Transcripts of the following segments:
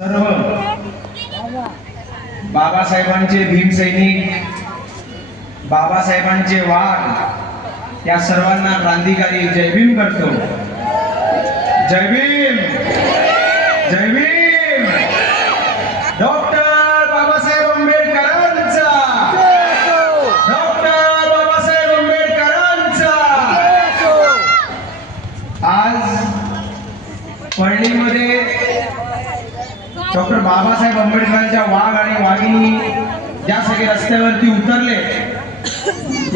सर्व बाबासाहेबांचे भीमसैनिक, बाबासाहेबांचे वाघ या सर्वांना क्रांतिकारी जय भीम करतो। जय भीम, जय भीम। डॉक्टर बाबासाहेब आंबेडकरांचा, डॉक्टर बाबासाहेब आंबेडकरांचा। आज परळीमध्ये डॉक्टर बाबासाहेब आंबेडकरांच्या वाघ आणि वाघिणी ज्या सगळे रस्त्यावरती उतरले,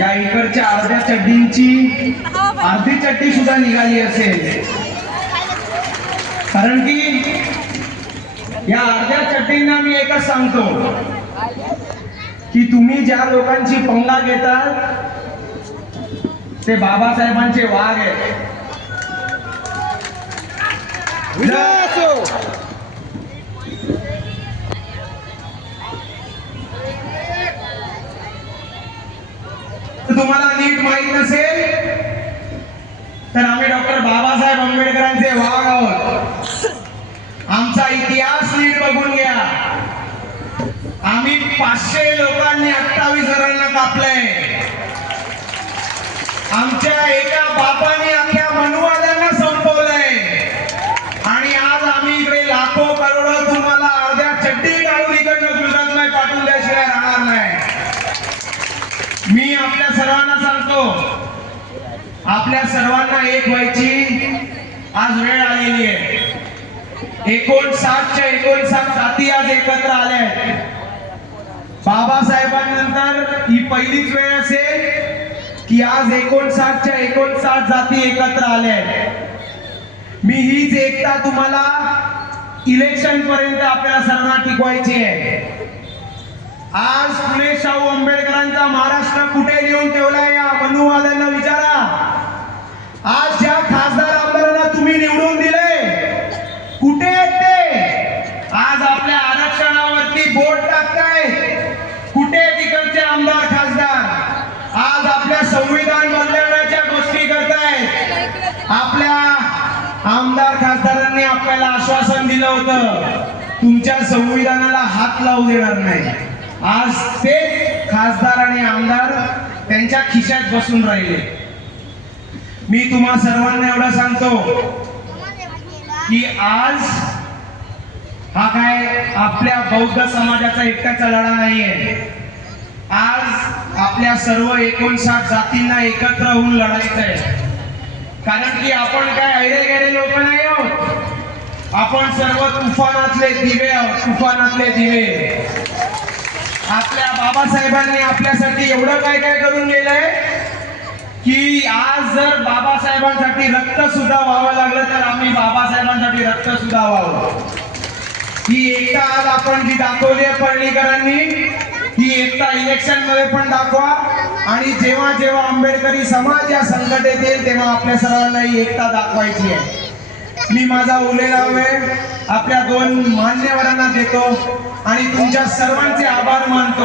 या इकडच्या अर्ध्या चड्डींची अर्धी चड्डी सुद्धा निघाली असेल, कारण की या अर्ध्या चड्डींना मी एकच सांगतो की तुम्ही ज्या लोकांची पंगा घेतात ते बाबासाहेबांचे वाघ आहेत। तुम्हाला नीट माहित नसेल तर आम्ही डॉक्टर बाबासाहेब आंबेडकरांचे वाघ आहोत। आमचा इतिहास नीट बघून घ्या। आम्ही 500 लोकांनी 28 जणांना कापलंय। आमच्या एका बापाने अख्ख्या मनुवाद्यांना संपवलंय आणि आज आम्ही इकडे लाखो करोडो तुम्हाला अर्ध्या चड्डी काढून इकडनं गुजरातमध्ये पाठवून द्याशिवाय राहणार नाही। मी आपल्या सर्वांना सांगतो, आपल्या सर्वांना एक व्हायची आज वेळ आलेली आहे। 59च्या 59 जाती आज एकत्र आल्या आहेत। बाबासाहेबांनंतर ही पहिलीच वेळ असेल की आज 59च्या 59 जाती एकत्र आल्या आहेत। मी हीच एकता तुम्हाला इलेक्शन पर्यंत आपल्याला सर्वांना टिकवायची आहे। आज फुले शाहू आंबेडकरांचा महाराष्ट्र कुठे नेऊन ठेवलाय या मनुवाद्यांना विचारा। आज ज्या खासदार आमदारांना तुम्ही निवडून दिले कुठे आहेत ते? आज आपल्या आरक्षणावरती बोट टाकताय, कुठे तिकडचे आमदार खासदार? आज आपल्या संविधान बदलण्याच्या गोष्टी करतायत। आपल्या आमदार खासदारांनी आपल्याला आश्वासन दिलं होतं तुमच्या संविधानाला हात लावू देणार नाही। आज ते खासदार आणि आमदार त्यांच्या खिशात बसून राहिले। मी तुम्हा सर्वांना एवढं सांगतो की आज हा काय आपल्या बौद्ध समाजाचा एकट्याचा लढा नाहीये। आज आपल्या सर्व 59 जातींना एकत्र होऊन लढायचं आहे, कारण की आपण काय ऐरेगेरे लोक नाही आहोत। आपण सर्व तुफानातले दिवे आहोत, तुफानातले दिवे। आपल्या बाबासाहेबांनी आपल्यासाठी एवढं काय काय करून गेलंय की आज जर बाबासाहेबांसाठी रक्त सुद्धा व्हावं लागलं तर आम्ही बाबासाहेबांसाठी रक्त सुद्धा व्हावं। ही एकता आज आपण जी दाखवली आहे परळीकरांनी, ही एकता इलेक्शन मध्ये पण दाखवा आणि जेव्हा जेव्हा आंबेडकरी समाज या संघटनेत येईल तेव्हा आपल्या सर्वांना ही एकता दाखवायची आहे। मी माझा उरलेला वेळ आपल्या 2 मान्यवरांना देतो आणि तुमच्या सर्वांचे आभार मानतो।